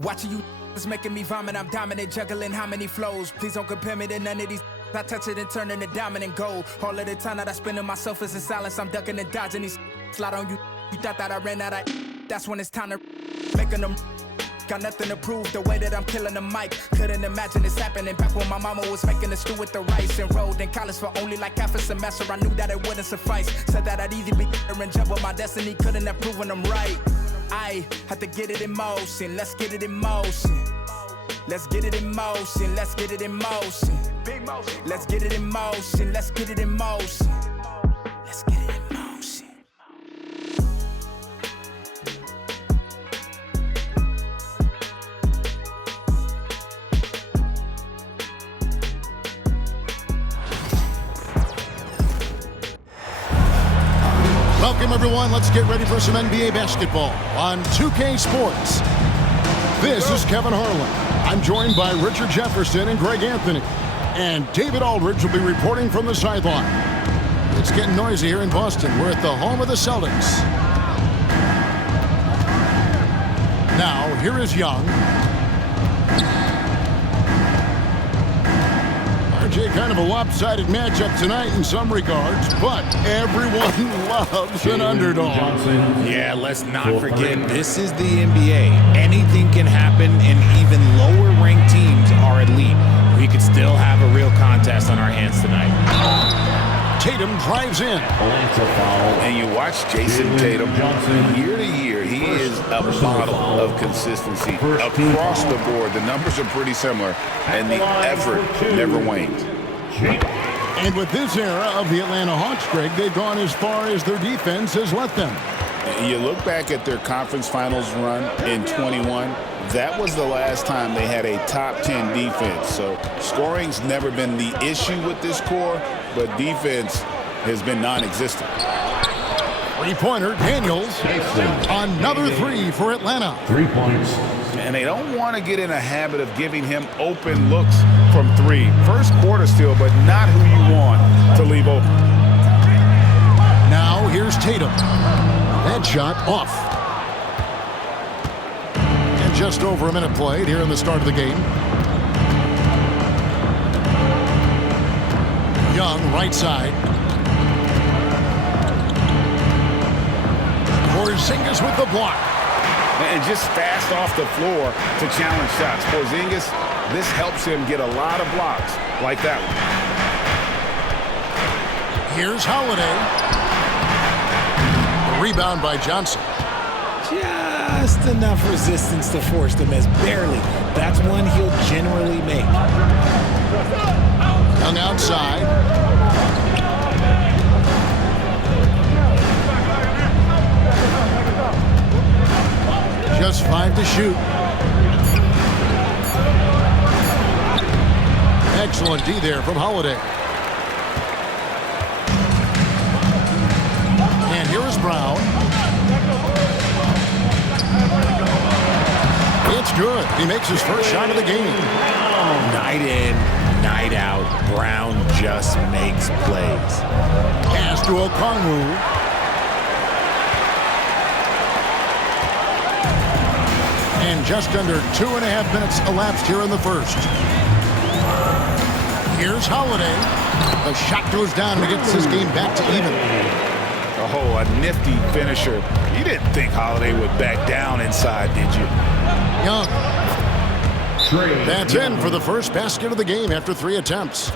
Watching you is making me vomit. I'm dominant, juggling how many flows. Please don't compare me to none of these. I touch it and turn into dominant gold. All of the time that I spend in myself is in silence. I'm ducking and dodging these. Slide on you. You thought that I ran out of. That's when it's time to making them. Got nothing to prove the way that I'm killing the mic. Couldn't imagine this happening back when my mama was making the stew with the rice. Enrolled in college for only like half a semester. I knew that it wouldn't suffice. Said that I'd either be or in jump with my destiny. Couldn't have proven them right. I had to get it in motion. Let's get it in motion. Let's get it in motion. Let's get it in motion. Big motion. Let's get it in motion. Let's get it in motion. Let's get it in motion. Welcome, everyone. Let's get ready for some NBA basketball on 2K Sports. This is Kevin Harlan. I'm joined by Richard Jefferson and Greg Anthony. And David Aldridge will be reporting from the sideline. It's getting noisy here in Boston. We're at the home of the Celtics. Now, here is Young. RJ, kind of a lopsided matchup tonight in some regards, but everyone loves an underdog. Yeah, let's not forget, this is the NBA. Anything can happen, and even lower-ranked teams are elite. We could still have a real contest on our hands tonight. Tatum drives in. And you watch Jason Tatum, year to year, he is a model of consistency. Across the board, the numbers are pretty similar, and the effort never wanes. And with this era of the Atlanta Hawks, Greg, they've gone as far as their defense has let them. You look back at their conference finals run in 21, that was the last time they had a top 10 defense. So scoring's never been the issue with this core, but defense has been non-existent. Three-pointer, Daniels. Another three for Atlanta. 3 points. And they don't want to get in a habit of giving him open looks from three. First quarter still, but not who you want to leave open. Now here's Tatum. That shot off. And just over a minute played here in the start of the game. Young, right side. Porzingis with the block. And just fast off the floor to challenge shots. Porzingis, this helps him get a lot of blocks like that one. Here's Holiday. Rebound by Johnson. Just enough resistance to force them as barely. That's one he'll generally make. Young outside. Just 5 to shoot. Excellent D there from Holiday. And here is Brown. It's good. He makes his first shot of the game. Night in, night out, Brown just makes plays. Pass to Okongwu. And just under 2.5 minutes elapsed here in the first. Here's Holiday. The shot goes down and gets his game back to even. Oh, a nifty finisher. You didn't think Holiday would back down inside, did you? Young. That's in for the first basket of the game after 3 attempts.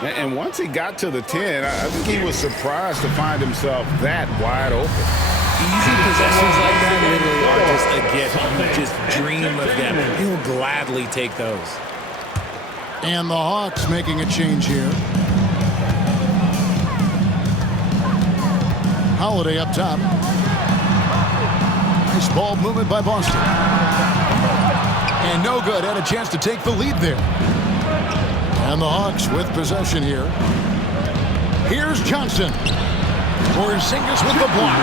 And once he got to the 10, I think he was surprised to find himself that wide open. Easy possessions like that literally are just a gift. You just dream of them. He'll gladly take those. And the Hawks making a change here. Holiday up top. Nice ball movement by Boston. And no good. Had a chance to take the lead there. And the Hawks with possession here. Here's Johnson. Porzingis with the block.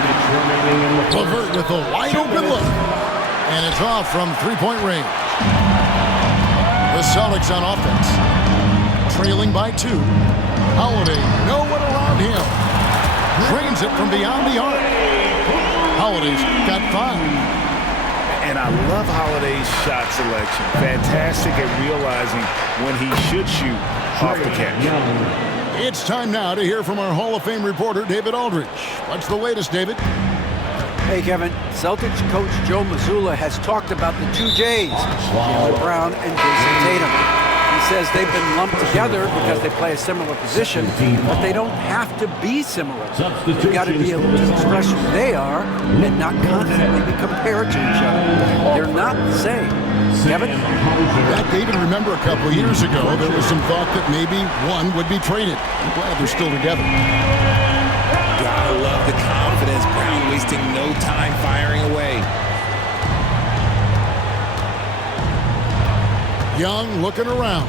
LeVert with a wide open look. And it's off from 3-point range. The Celtics on offense. Trailing by 2. Holiday, no one around him. Drains it from beyond the arc. Holiday's got 5. And I love Holiday's shot selection. Fantastic at realizing when he should shoot off the catch. It's time now to hear from our Hall of Fame reporter, David Aldridge. What's the latest, David? Hey, Kevin. Celtics coach Joe Mazzulla has talked about the two J's, Jaylen Brown and Jason Tatum. He says they've been lumped together because they play a similar position, but they don't have to be similar. They've got to be able to express who they are and not constantly be compared to each other. They're not the same. Kevin? Back, David, remember a couple years ago, there was some thought that maybe one would be traded. I'm glad they're still together. Gotta love the confidence. Brown wasting no time firing away. Young looking around.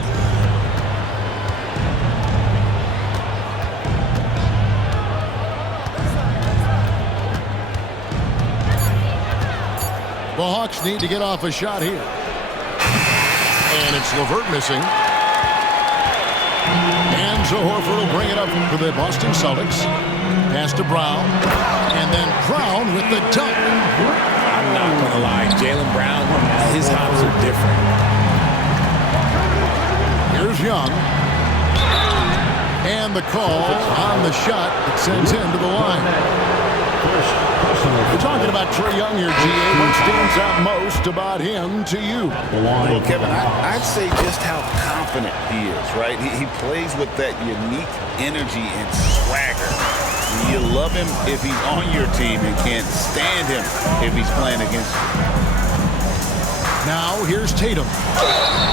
The Hawks need to get off a shot here. And it's LeVert missing. And Horford will bring it up for the Boston Celtics. Pass to Brown. And then Brown with the dunk. I'm not going to lie. Jaylen Brown, his hops are different. Here's Young. And the call on the shot that sends him to the line. We're talking about Trae Young here, GA. What stands out most about him to you? Well, Kevin, I'd say just how confident he is, right? He plays with that unique energy and swagger. You love him if he's on your team and can't stand him if he's playing against you. Now here's Tatum.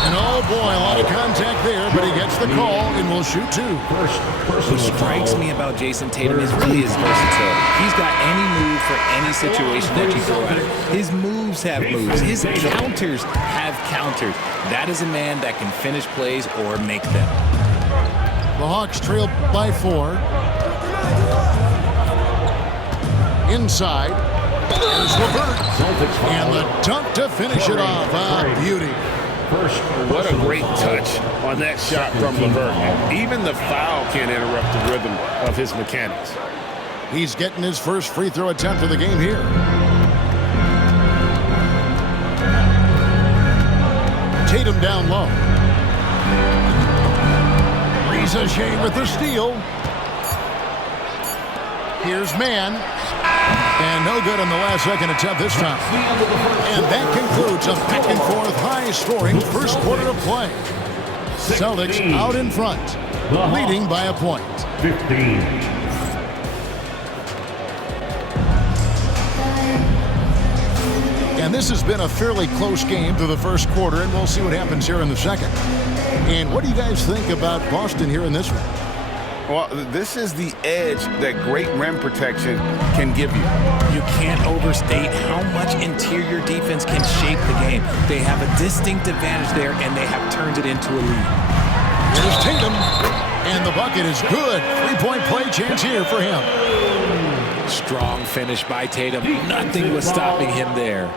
And oh boy, a lot of contact there, but he gets the call and will shoot two. What strikes me about Jason Tatum is really his versatility. He's got any move for any situation that you throw at him. His moves have moves. His counters have counters. That is a man that can finish plays or make them. The Hawks trail by 4. Inside. There's LeVert. And the dunk to finish it off. Ah, beauty. What a great touch on that shot from LeVert. Even the foul can't interrupt the rhythm of his mechanics. He's getting his first free throw attempt of the game here. Tatum down low. Reza Shea with the steal. Here's Mann. And no good on the last second attempt this time. And that concludes a back-and-forth high-scoring first quarter of play. Celtics out in front, leading by a point. 15. And this has been a fairly close game through the first quarter, and we'll see what happens here in the second. And what do you guys think about Boston here in this one? Well, this is the edge that great rim protection can give you. You can't overstate how much interior defense can shape the game. They have a distinct advantage there, and they have turned it into a lead. Here's Tatum, and the bucket is good. Three-point play chance here for him. Strong finish by Tatum. Nothing was stopping him there.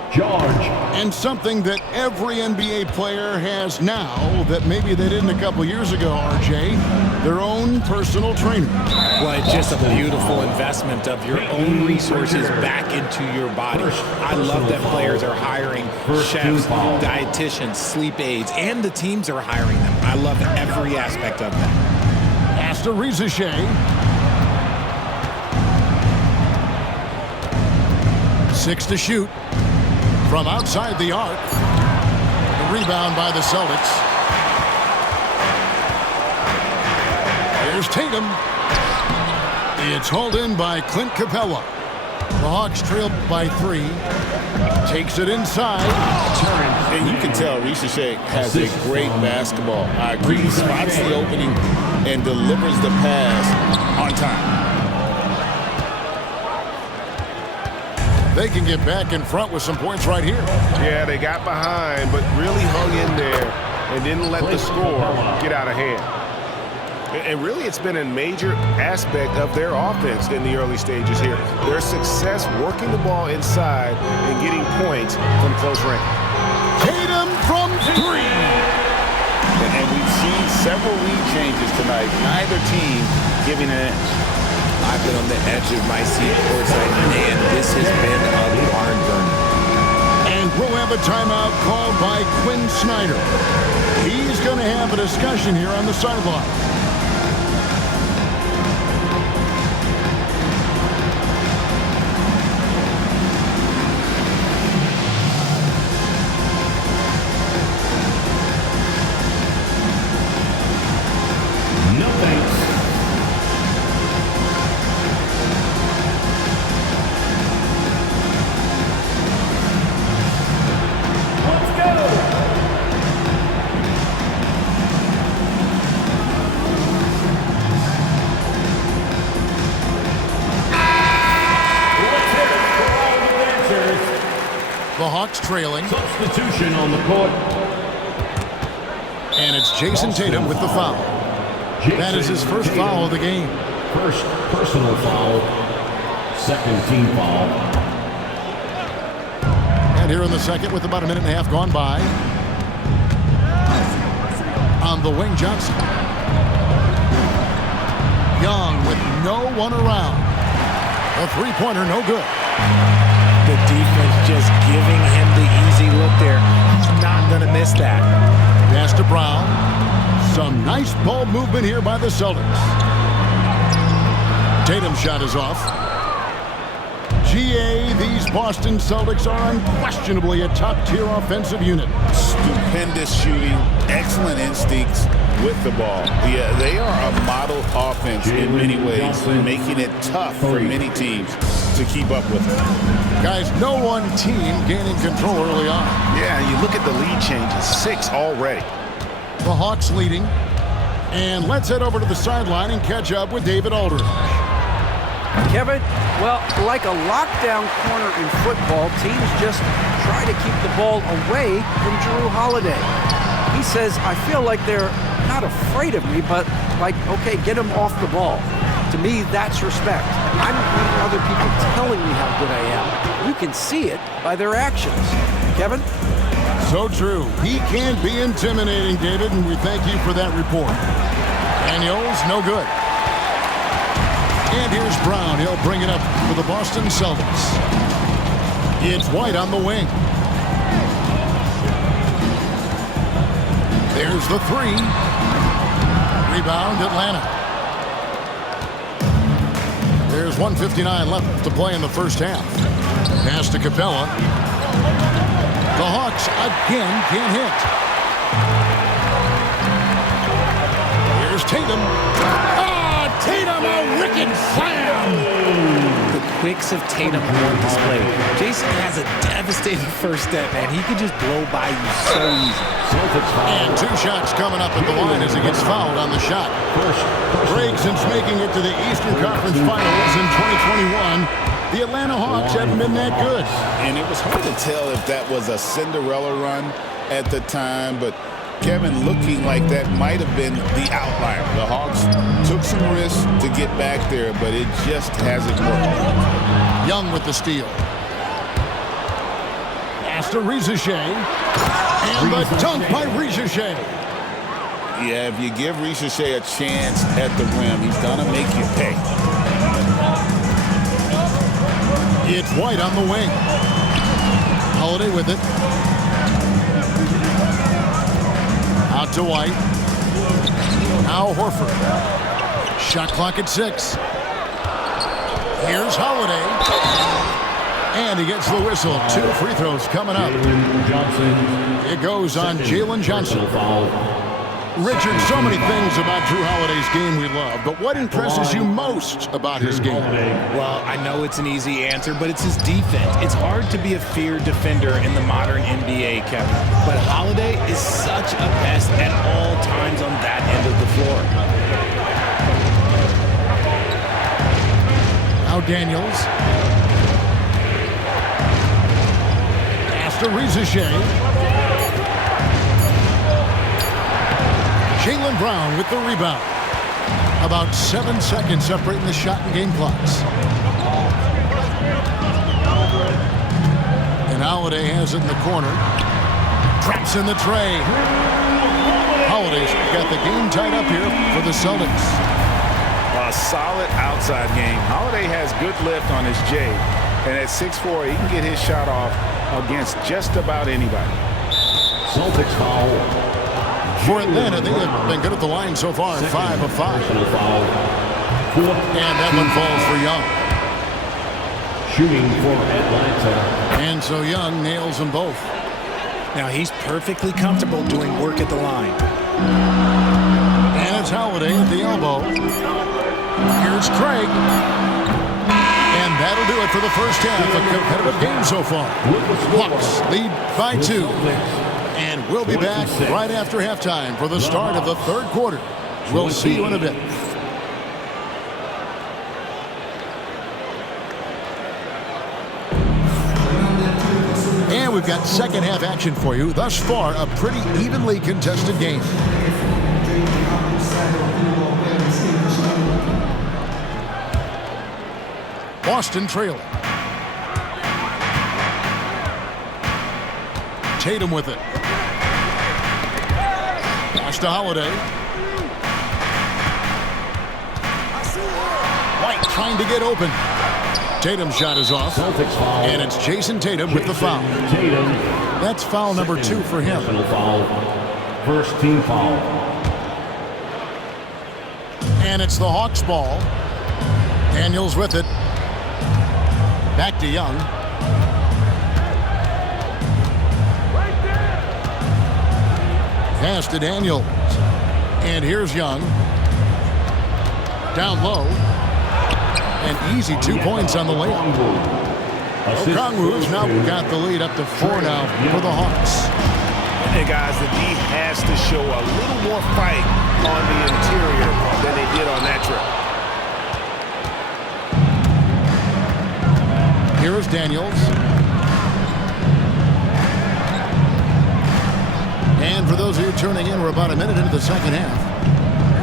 And something that every NBA player has now that maybe they didn't a couple years ago, RJ, their own personal trainer. Well, it's just a beautiful investment of your own resources back into your body. I love that players are hiring chefs, dietitians, sleep aides, and the teams are hiring them. I love every aspect of that. Pass to Reza Shea. 6 to shoot from outside the arc. The rebound by the Celtics. Here's Tatum. It's hauled in by Clint Capella. The Hawks trail by 3. Takes it inside. And you can tell Reza Shea has a great basketball IQ. He spots the opening and delivers the pass on time. They can get back in front with some points right here. Yeah, they got behind, but really hung in there and didn't let the score get out of hand. And really, it's been a major aspect of their offense in the early stages here. Their success working the ball inside and getting points from close range. Tatum from 3. And we've seen several lead changes tonight. Neither team giving an inch. I've been on the edge of my seat courtside, and this has been a barn burner. And We'll have a timeout called by Quinn Snyder. He's going to have a discussion here on the sideline. No thanks. Let's go. The Hawks trailing. Substitution on the court. And it's Jason Tatum with the foul. That is his first foul of the game. First personal foul. Second team foul. And here in the second with about a minute and a half gone by. On the wing, Johnson. Young with no one around. A three-pointer, no good. The defense just giving him the easy look there. He's not going to miss that. Pass to Brown. Some nice ball movement here by the Celtics. Tatum's shot is off. GA, these Boston Celtics are unquestionably a top-tier offensive unit. Stupendous shooting, excellent instincts with the ball. Yeah, they are a model offense in many ways, making it tough for many teams to keep up with them. Guys, no one team gaining control early on. Yeah, you look at the lead changes, 6 already. The Hawks leading. And let's head over to the sideline and catch up with David Aldridge. Kevin, well, like a lockdown corner in football, teams just try to keep the ball away from Jrue Holiday. He says, I feel like they're not afraid of me, but like, okay, get him off the ball. To me, that's respect. I don't need other people telling me how good I am. You can see it by their actions. Kevin? So true. He can be intimidating, David, and we thank you for that report. Daniels, no good. And here's Brown. He'll bring it up for the Boston Celtics. It's White on the wing. There's the three. Rebound, Atlanta. There's 1:59 left to play in the first half. Pass to Capella. The Hawks again can't hit. Here's Tatum. Tatum, a wicked slam! The quicks of Tatum on display. Jason has a devastating first step, man. He could just blow by you so easy. And 2 shots coming up at the line as he gets fouled on the shot. Break since making it to the Eastern Conference Finals in 2021. The Atlanta Hawks haven't been that good. And it was hard to tell if that was a Cinderella run at the time, but Kevin, looking like that might have been the outlier. The Hawks took some risks to get back there, but it just hasn't worked. Young with the steal. Pass to Ricochet. And the dunk by Ricochet. Yeah, if you give Ricochet a chance at the rim, he's going to make you pay. It's White on the wing. Holiday with it. Out to White. Now Horford. Shot clock at 6. Here's Holiday. And he gets the whistle. 2 free throws coming up. It goes on Jalen Johnson. Richard, so many things about Jrue Holiday's game we love, but what impresses you most about his game? Well, I know it's an easy answer, but it's his defense. It's hard to be a feared defender in the modern NBA, Kevin. But Holiday is such a pest at all times on that end of the floor. Now Daniels. Pass to Ricochet. Jaylen Brown with the rebound. About 7 seconds separating the shot and game clocks. And Holiday has it in the corner. Traps in the tray. Holiday's got the game tied up here for the Celtics. A solid outside game. Holiday has good lift on his J. And at 6'4", he can get his shot off against just about anybody. Celtics foul. For Atlanta, they have been good at the line so far, 5 of 5. Foul. And that one falls for Young. Shooting for Atlanta. And so Young nails them both. Now he's perfectly comfortable doing work at the line. And it's Holiday at the elbow. Here's Craig. And that'll do it for the first half. A competitive game so far. Hawks lead by 2. And we'll be back right after halftime for the start of the third quarter. We'll see you in a bit. And we've got second half action for you. Thus far, a pretty evenly contested game. Boston trailing. Tatum with it. Pass to Holiday. White trying to get open. Tatum's shot is off. And it's Jason Tatum with the foul. That's foul number 2 for him. First team foul. And it's the Hawks ball. Daniels with it. Back to Young. Pass to Daniels. And here's Young. Down low. An easy 2 points on the layup. Okongwu's now got the lead up to 4 now for the Hawks. Hey, guys, the D has to show a little more fight on the interior than they did on that trip. Here's Daniels. And for those of you tuning in, we're about a minute into the second half.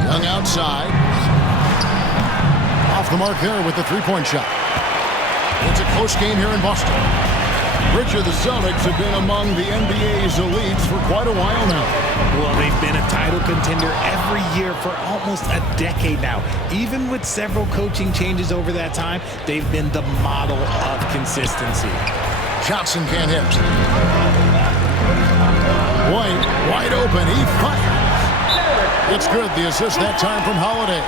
Young outside. Off the mark there with the three-point shot. It's a close game here in Boston. Richard, the Celtics have been among the NBA's elites for quite a while now. Well, they've been a title contender every year for almost a decade now. Even with several coaching changes over that time, they've been the model of consistency. Johnson can't hit. White, wide open, he fires. It's good, the assist that time from Holiday.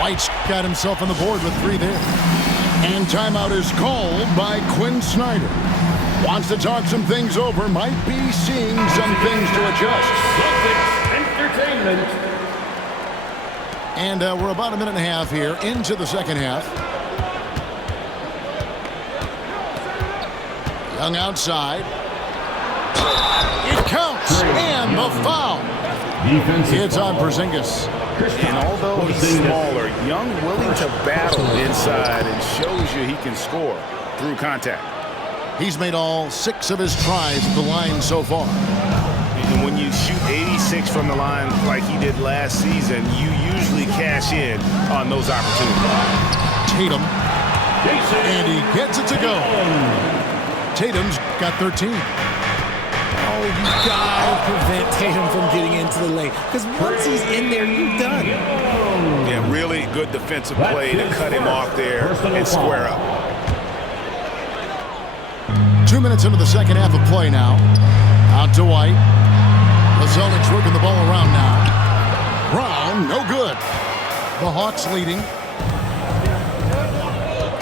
White's got himself on the board with 3 there. And timeout is called by Quinn Snyder. Wants to talk some things over, might be seeing some things to adjust. Entertainment. And we're about a minute and a half here into the second half. Young outside. It counts, and the foul. It's on Porzingis. And although he's smaller, Young willing to battle inside and shows you he can score through contact. He's made all 6 of his tries at the line so far. And when you shoot 86 from the line like he did last season, you usually cash in on those opportunities. Tatum. And he gets it to go. Tatum's got 13. Oh, you gotta prevent Tatum from getting into the lane. Because once he's in there, you're done. Yeah, really good defensive play to cut him off there and square up. 2 minutes into the second half of play now. Out to White. The Celtics working the ball around now. Brown, no good. The Hawks leading.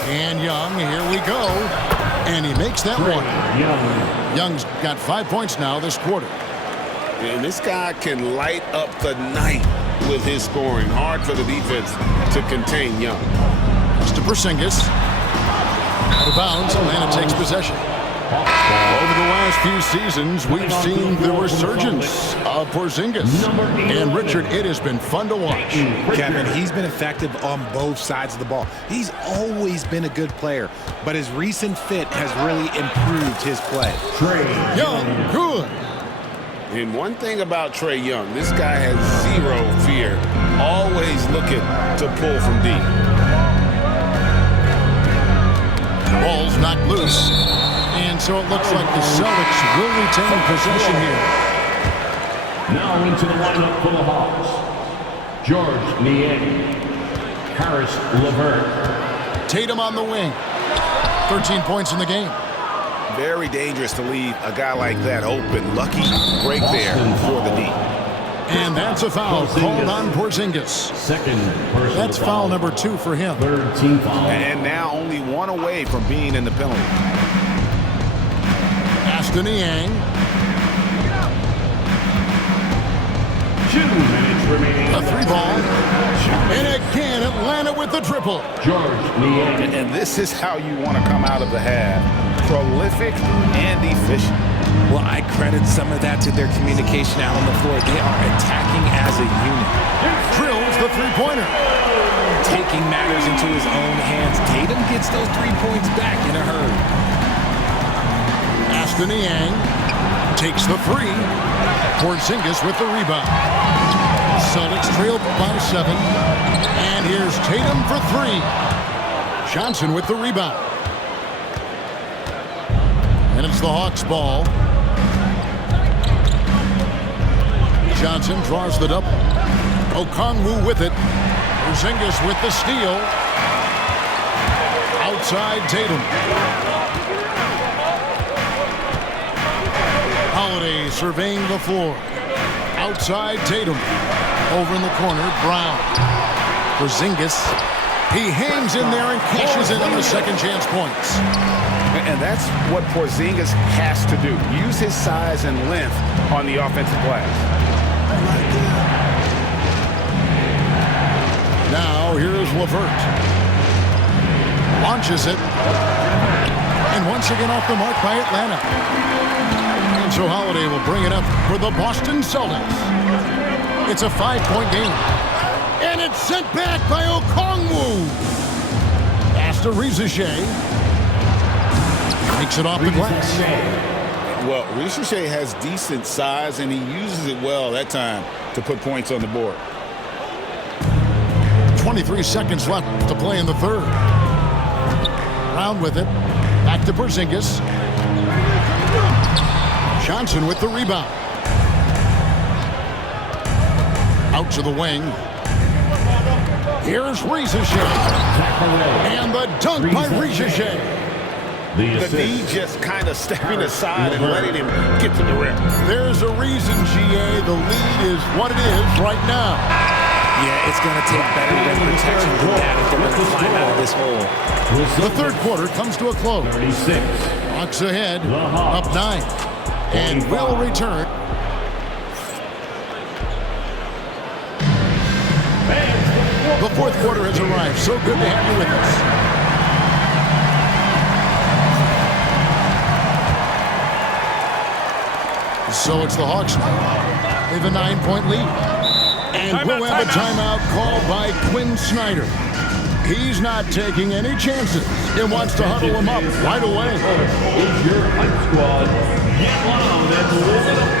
And Young, here we go. And he makes that one. Young's got 5 points now this quarter. And this guy can light up the night with his scoring. Hard for the defense to contain Young. It's to Porzingis. Out of bounds, Atlanta takes possession. Over the last few seasons, we've seen the resurgence of Porzingis. And Richard, it has been fun to watch. Kevin, he's been effective on both sides of the ball. He's always been a good player, but his recent fit has really improved his play. Young, good. And one thing about Trae Young, this guy has 0 fear. Always looking to pull from deep. Ball's knocked loose. And so it looks like the Celtics will retain possession here. Now into the lineup for the Hawks. George Niang, Harris LeVert. Tatum on the wing. 13 points in the game. Very dangerous to leave a guy like that open. Lucky break there for the D. And that's a foul called on Porzingis. Second personal That's foul number 2 for him. Third team foul. And now only one away from being in the penalty. Aston Yang. 2 minutes remaining. A 3-ball. And again, Atlanta with the triple. George Niang. And this is how you want to come out of the half. Prolific and efficient. Well, I credit some of that to their communication out on the floor. They are attacking as a unit. Drills the three-pointer. Taking matters into his own hands. Tatum gets those 3 points back in a hurry. Aston Yang takes the 3. Porzingis with the rebound. Celtics trail by 7. And here's Tatum for 3. Johnson with the rebound. And it's the Hawks' ball. Johnson draws the double. Okongwu with it. Porzingis with the steal. Outside Tatum. Holiday surveying the floor. Outside Tatum. Over in the corner, Brown. Porzingis. He hangs in there and cashes in on the second chance points. And that's what Porzingis has to do. Use his size and length on the offensive glass. Now here's LeVert. Launches it. And once again off the mark by Atlanta. And so Holiday will bring it up for the Boston Celtics. It's a 5-point game. And it's sent back by Okongwu. Pass to Rizichet. Takes it off the glass. Well, Rizichet has decent size, and he uses it well that time to put points on the board. 23 seconds left to play in the third. Brown with it. Back to Porzingis. Johnson with the rebound. Out to the wing. Here's Rizichet. And the dunk by Rizichet. The D just kind of stepping aside and letting him get to the rim. There's a reason, GA. The lead is what it is right now. Yeah, it's going to take better rim protection than that if they're going to climb out of this hole. The third quarter comes to a close. 36. Hawks ahead, up 9. And will return. The fourth quarter has arrived. So good to have you with us. So it's the Hawks now. They have a 9-point lead. And we'll have a timeout called by Quinn Snyder. He's not taking any chances and wants to huddle him up right away. It's your hype squad. Get loud and warm it up.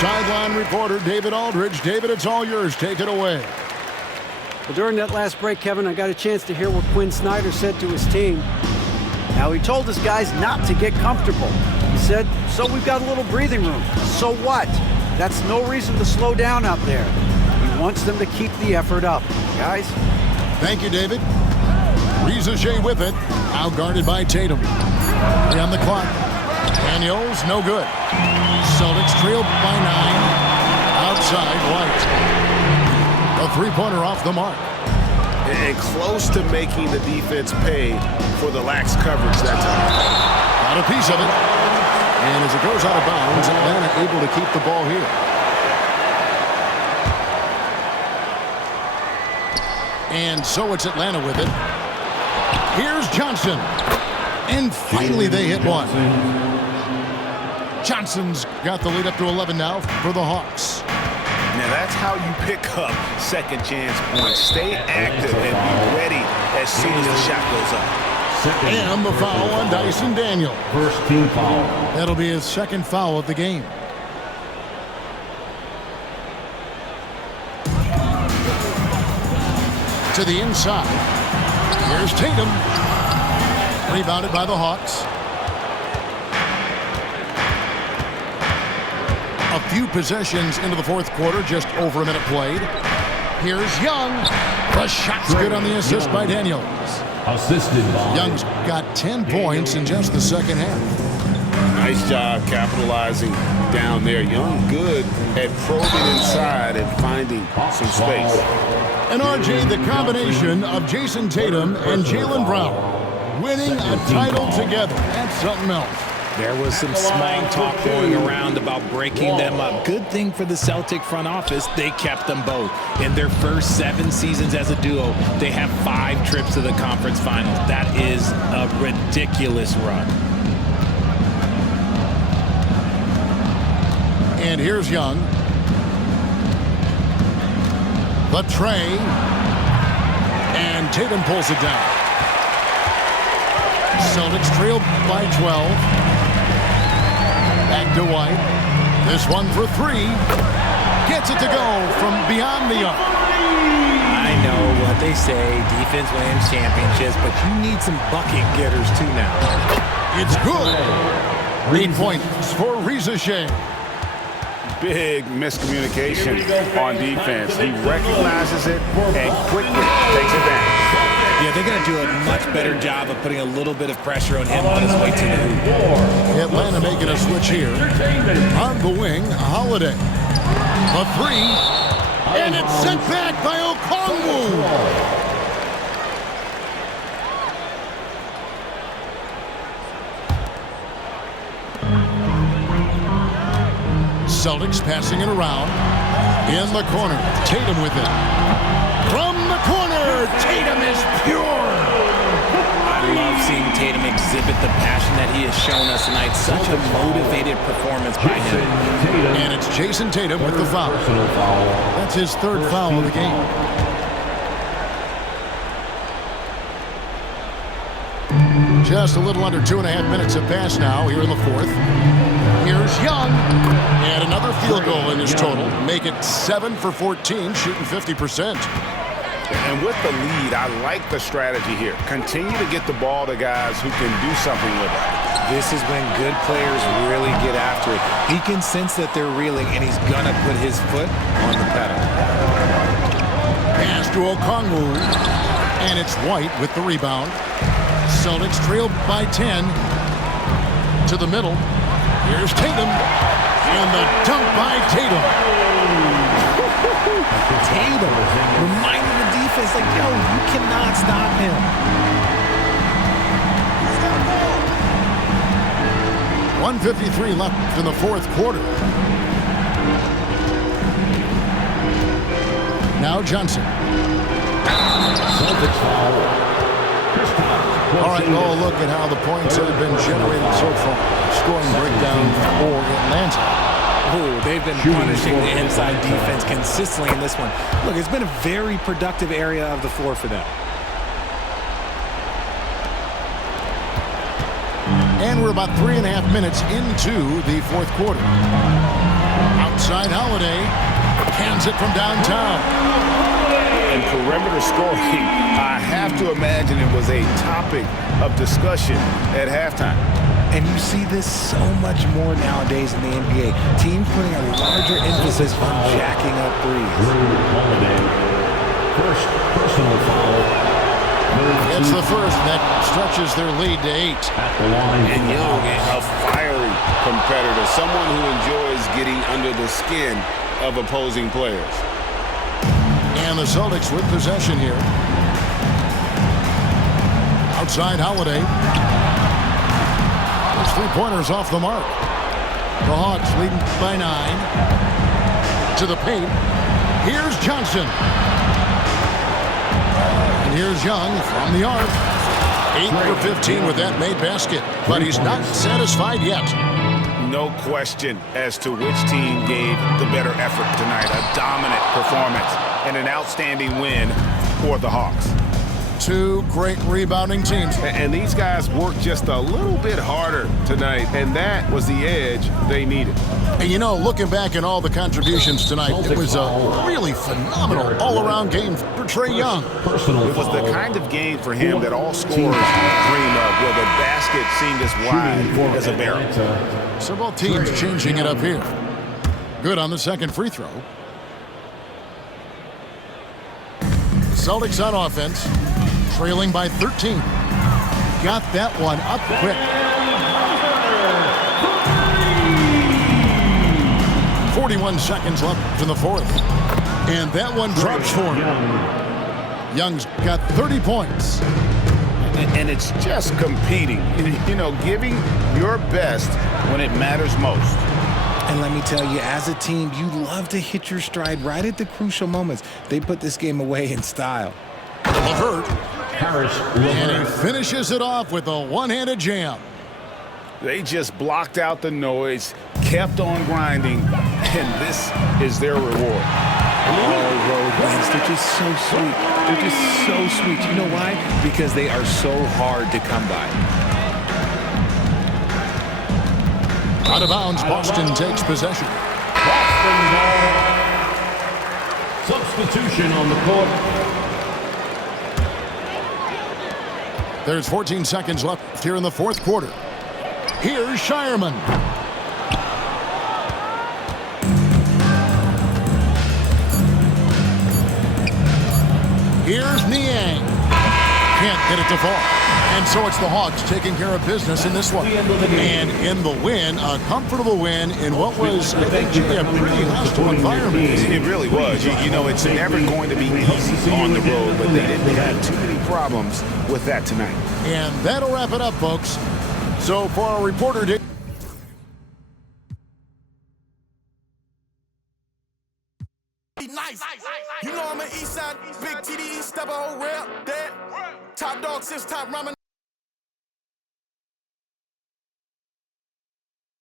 Sideline reporter David Aldridge. David, it's all yours. Take it away. Well, during that last break, Kevin, I got a chance to hear what Quinn Snyder said to his team. Now, he told his guys not to get comfortable. He said, so we've got a little breathing room. So what? That's no reason to slow down out there. He wants them to keep the effort up. Guys? Thank you, David. Rizichet with it. Out-guarded by Tatum. 3 on the clock. Daniels, no good. Celtics trailed by 9. Outside, White. A three-pointer off the mark. And close to making the defense pay for the lax coverage that time. Got a piece of it. And as it goes out of bounds, Atlanta able to keep the ball here. And so it's Atlanta with it. Here's Johnson. And finally they hit one. Johnson's got the lead up to 11 now for the Hawks. Now that's how you pick up second chance points. Stay active and be ready as soon as the shot goes up. And the foul on Dyson Daniel. First team foul. That'll be his second foul of the game. to the inside. Here's Tatum. Rebounded by the Hawks. A few possessions into the fourth quarter, just over a minute played. Here's Young. The shot's good on the assist by Daniels. Assisted by Young's got 10 points in just the second half. Nice job capitalizing down there. Young good at probing inside and finding some space. And RJ, the combination of Jason Tatum and Jaylen Brown winning a title together. That's something else. There was some small talk going around about breaking them up. Good thing for the Celtic front office, they kept them both. In their first 7 seasons as a duo, they have 5 trips to the conference finals. That is a ridiculous run. And here's Young. The tray. And Tatum pulls it down. Celtics trail by 12. Back to White. This one for 3. Gets it to go from beyond the arc. I know what they say, defense wins championships, but you need some bucket getters too now. It's good. 8 points for Reza Shea. Big miscommunication on defense. He recognizes it and quickly takes it down. Yeah, they're going to do a much better job of putting a little bit of pressure on him on his way to the hoop. Atlanta making a switch here. On the wing, Holiday. The 3. And it's sent back by Okongwu. Celtics passing it around. In the corner, Tatum with it. From the corner, Tatum is pure. I love seeing Tatum exhibit the passion that he has shown us tonight. Such a motivated performance by him. And it's Jason Tatum with the foul. That's his 3rd foul of the game. Just a little under 2.5 minutes have passed now here in the 4th. Here's Young. And another field goal in his total. Make it 7 for 14, shooting 50%. And with the lead, I like the strategy here. Continue to get the ball to guys who can do something with it. This is when good players really get after it. He can sense that they're reeling, and he's going to put his foot on the pedal. Pass to Okongwu. And it's White with the rebound. Celtics trailed by 10. To the middle. Here's Tatum. And the dunk by Tatum. Tatum reminding the defense, like, yo, you cannot stop him. 1:53 left in the 4th quarter. Now Johnson. Celtics foul. All right, well, look at how the points have been generated so far. Scoring breakdown for Atlanta. Oh, they've been punishing the inside defense consistently in this one. Look, it's been a very productive area of the floor for them. And we're about 3.5 minutes into the 4th quarter. Outside Holiday. Cans it from downtown. And perimeter scoring, I have to imagine it was a topic of discussion at halftime. And you see this so much more nowadays in the NBA. Teams putting a larger emphasis on jacking up threes. First personal foul. It's the first that stretches their lead to 8. And Young, a fiery competitor, someone who enjoys getting under the skin of opposing players. And the Celtics with possession here. Outside Holiday. Those 3-pointers off the mark. The Hawks leading by 9. To the paint. Here's Johnson. And here's Young from the arc. 8 for 15 with that made basket. But he's not satisfied yet. No question as to which team gave the better effort tonight. A dominant performance and an outstanding win for the Hawks. 2 great rebounding teams. And these guys worked just a little bit harder tonight, and that was the edge they needed. And you know, looking back at all the contributions tonight, it was a really phenomenal all-around game for Trae Young. It was the kind of game for him that all scorers dream of, where the basket seemed as wide as a barrel. So both teams changing it up here. Good on the second free throw. Celtics on offense, trailing by 13. Got that one up quick. 41 seconds left in the fourth. And that one drops for him. Young's got 30 points. And it's just competing, you know, giving your best when it matters most. And let me tell you, as a team, you love to hit your stride right at the crucial moments. They put this game away in style. LeVert. And he finishes it off with a one-handed jam. They just blocked out the noise, kept on grinding, and this is their reward. Oh, road wins. They're just so sweet. They're just so sweet. You know why? Because they are so hard to come by. Out of bounds, Boston takes possession. Boston ball. Substitution on the court. There's 14 seconds left here in the fourth quarter. Here's Shireman. Here's Niang. Can't get it to fall. And so it's the Hawks taking care of business in this one. And in the win, a comfortable win in what was, I think, a pretty hostile environment. It really was. You know, it's never going to be easy on the road, but they didn't have too many problems with that tonight. And that'll wrap it up, folks. So for our reporter, Nice. You know I'm an east side, big TDE, step a whole rep, that. Top dog, since top ramen.